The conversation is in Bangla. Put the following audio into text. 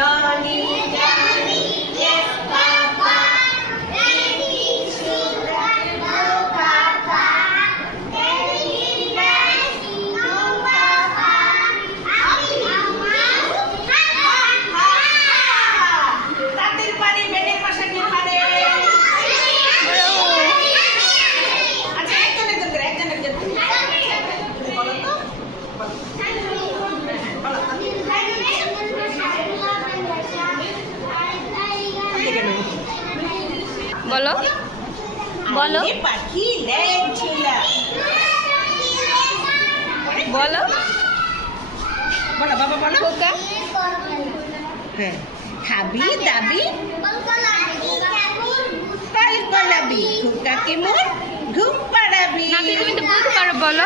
Johnny, Johnny, yes, Papa. Daddy, sugar, no, Papa. Daddy, daddy, no, Papa. তাদের পানি বেডের পাশে কি পারে? আচ্ছা একজন করে একজন বলো তো বলো বলো পাখি লেজ ঝুলা বলো বলো বাবা বলো খোকা হ্যাঁ খাবি দাবি পাল পালাবি খোকা কেমন ঘুম পাড়াবি নাতি তুমি তো বলতে পারো বলো